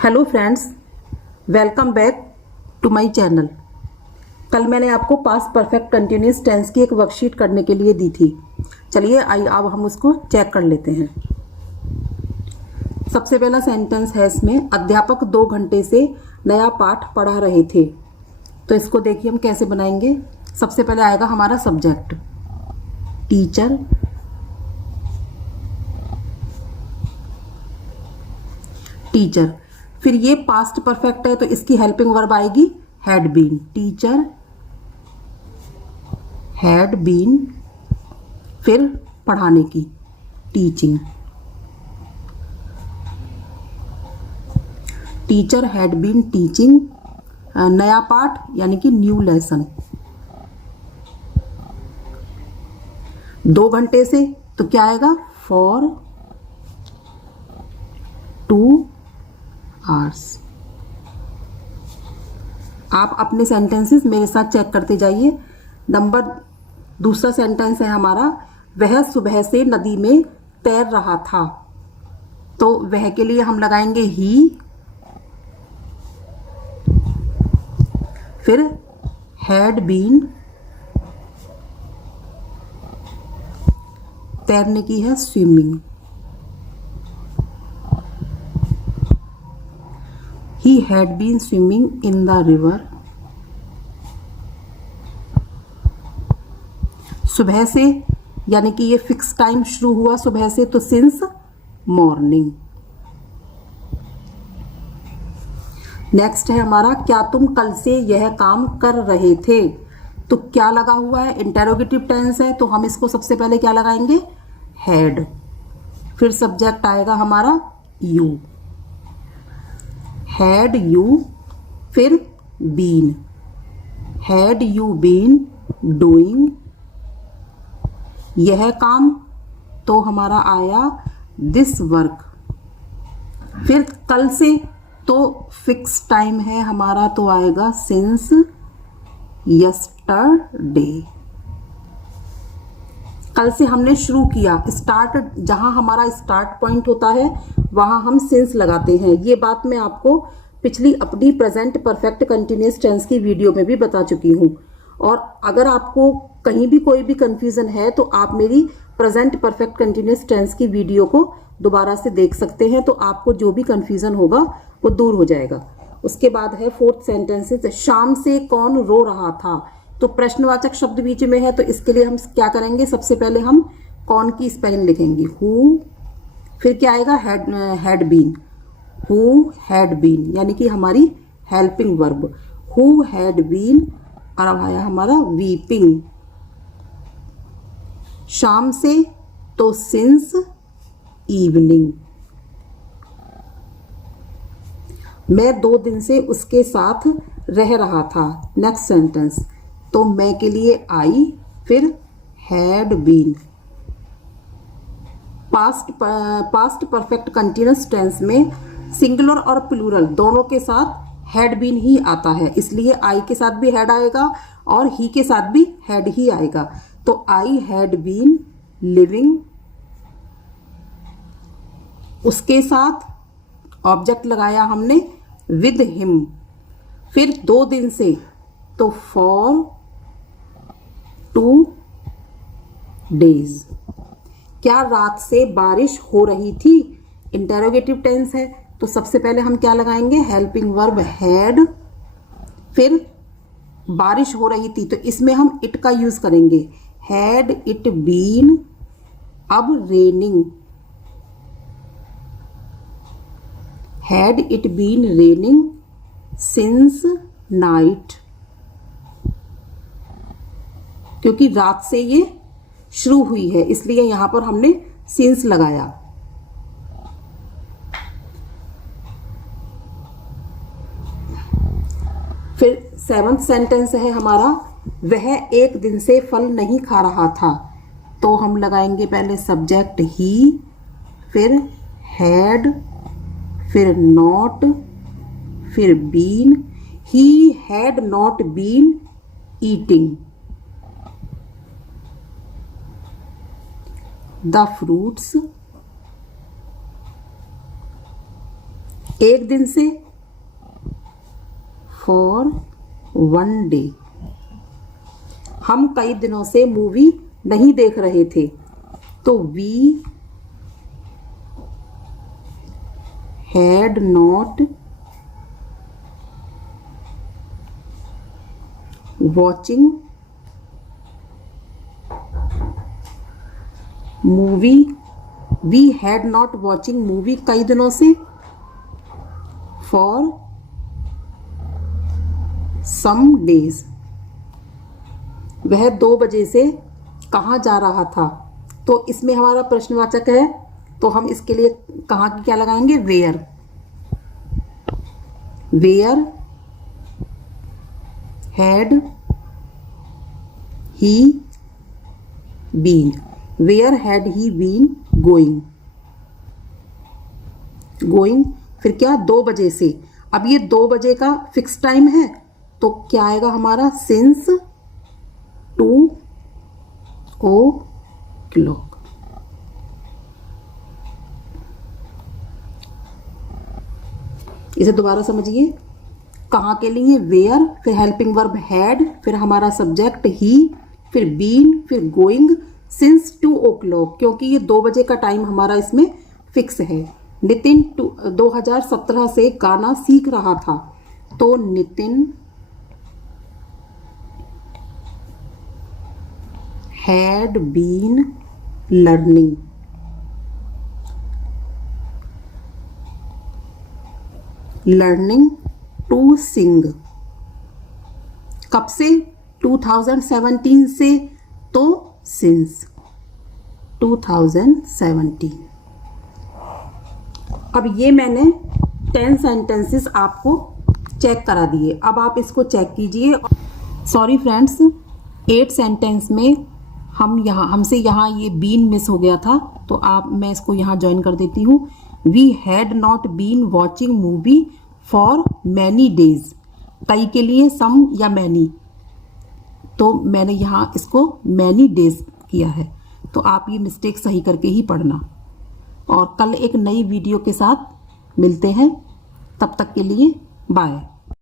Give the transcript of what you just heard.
Hello friends, welcome back to my channel. कल मैंने आपको पास्ट परफेक्ट कंटिन्यूअस टेंस की एक वर्कशीट करने के लिए दी थी। चलिए आइए अब हम उसको चेक कर लेते हैं। सबसे पहला सेंटेंस है इसमें, अध्यापक 2 घंटे से नया पाठ पढ़ा रहे थे। तो इसको देखिए हम कैसे बनाएंगे। सबसे पहले आएगा हमारा सब्जेक्ट टीचर, टीचर। फिर ये पास्ट परफेक्ट है तो इसकी हेल्पिंग वर्ब आएगी had been. Teacher had been, फिर पढ़ाने की teaching. Teacher had been teaching, नया पाठ यानी कि न्यू लेसन। 2 घंटे से तो क्या आएगा, फॉर 2 आवर्स। आप अपने सेंटेंसेस मेरे साथ चेक करते जाइए। दूसरा सेंटेंस है हमारा, वह सुबह से नदी में तैर रहा था। तो वह के लिए हम लगाएंगे ही, फिर हैड बीन, तैरने की है swimming. He had been swimming in the river। सुबह से यानी कि ये फिक्स टाइम शुरू हुआ सुबह से, तो सिंस मॉर्निंग। नेक्स्ट है हमारा, क्या तुम कल से यह काम कर रहे थे। तो क्या लगा हुआ है, इंटेरोगेटिव टेंस है तो हम इसको सबसे पहले क्या लगाएंगे, हैड। फिर सब्जेक्ट आएगा हमारा यू, हैड यू, फिर been, had you been doing यह काम, तो हमारा आया दिस वर्क। फिर कल से तो फिक्स टाइम है हमारा, तो आएगा सिंस यस्टरडे। कल से हमने शुरू किया, स्टार्ट जहां हमारा स्टार्ट पॉइंट होता है वहां हम सिंस लगाते हैं। ये बात मैं आपको पिछली अपनी प्रेजेंट परफेक्ट कंटिन्यूअस टेंस की वीडियो में भी बता चुकी हूं। और अगर आपको कहीं भी कोई भी कंफ्यूजन है तो आप मेरी प्रेजेंट परफेक्ट कंटिन्यूअस टेंस की वीडियो को दोबारा से देख सकते हैं, तो आपको जो भी कंफ्यूजन होगा वो दूर हो जाएगा। उसके बाद है फोर्थ सेंटेंस, शाम से कौन रो रहा था। तो प्रश्नवाचक शब्द बीच में है तो इसके लिए हम क्या करेंगे, सबसे पहले हम कौन की स्पेलिंग लिखेंगे, हु। फिर क्या आएगा, had been, who had been यानी कि हमारी helping verb, who had been. और अब आया हमारा वीपिंग। शाम से तो सिंस इवनिंग। मैं 2 दिन से उसके साथ रह रहा था। नेक्स्ट सेंटेंस, तो मैं के लिए आई, फिर had been. Past perfect continuous tense में सिंगुलर और प्लूरल दोनों के साथ हैड बीन ही आता है, इसलिए आई के साथ भी हैड आएगा और ही के साथ भी हैड ही आएगा। तो आई हैड बीन लिविंग, उसके साथ ऑब्जेक्ट लगाया हमने विद हिम। फिर 2 दिन से तो फॉर 2 डेज। क्या रात से बारिश हो रही थी, इंटेरोगेटिव टेंस है तो सबसे पहले हम क्या लगाएंगे, हेल्पिंग वर्ब हैड। फिर बारिश हो रही थी तो इसमें हम इट का यूज करेंगे, हैड इट बीन अब raining, had it been raining since night. क्योंकि रात से ये शुरू हुई है इसलिए यहां पर हमने सिंस लगाया। फिर 7th सेंटेंस है हमारा, वह 1 दिन से फल नहीं खा रहा था। तो हम लगाएंगे पहले सब्जेक्ट ही, फिर हैड, फिर नॉट, फिर been. He had not been eating the fruits एक दिन से, फॉर वन डे। हम कई दिनों से मूवी नहीं देख रहे थे, तो we had not watching movie. We had not watching movie कई दिनों से, फॉर सम डेज। वह 2 बजे से कहाँ जा रहा था, तो इसमें हमारा प्रश्नवाचक है, तो हम इसके लिए कहाँ की क्या लगाएंगे, where. Where had he been. Where had he been going. Going फिर क्या, 2 बजे से। अब ये 2 बजे का फिक्स टाइम है, तो क्या आएगा हमारा, सिंस 2 o'clock। इसे दोबारा समझिए, कहाँ के लिए, वेयर, फिर हेल्पिंग वर्ब हैड, फिर हमारा सब्जेक्ट ही, फिर बीन, फिर गोइंग, सिंस 2 o'clock, क्योंकि ये 2 बजे का टाइम हमारा इसमें फिक्स है। नितिन 2017 से गाना सीख रहा था, तो Nitin had been learning. Learning to sing. कब से, 2017 से, तो सिंस 2017। अब ये मैंने 10 सेंटेंसेस आपको चेक करा दिए। अब आप इसको चेक कीजिए। सॉरी फ्रेंड्स, 8 सेंटेंस में हमसे यहाँ ये बीन मिस हो गया था, तो मैं इसको यहाँ ज्वाइन कर देती हूँ। We had not been watching movie for many days. कई के लिए सम या मैनी, तो मैंने यहाँ इसको मैनी डेज किया है। तो आप ये मिस्टेक सही करके ही पढ़ना। और कल एक नई वीडियो के साथ मिलते हैं, तब तक के लिए बाय।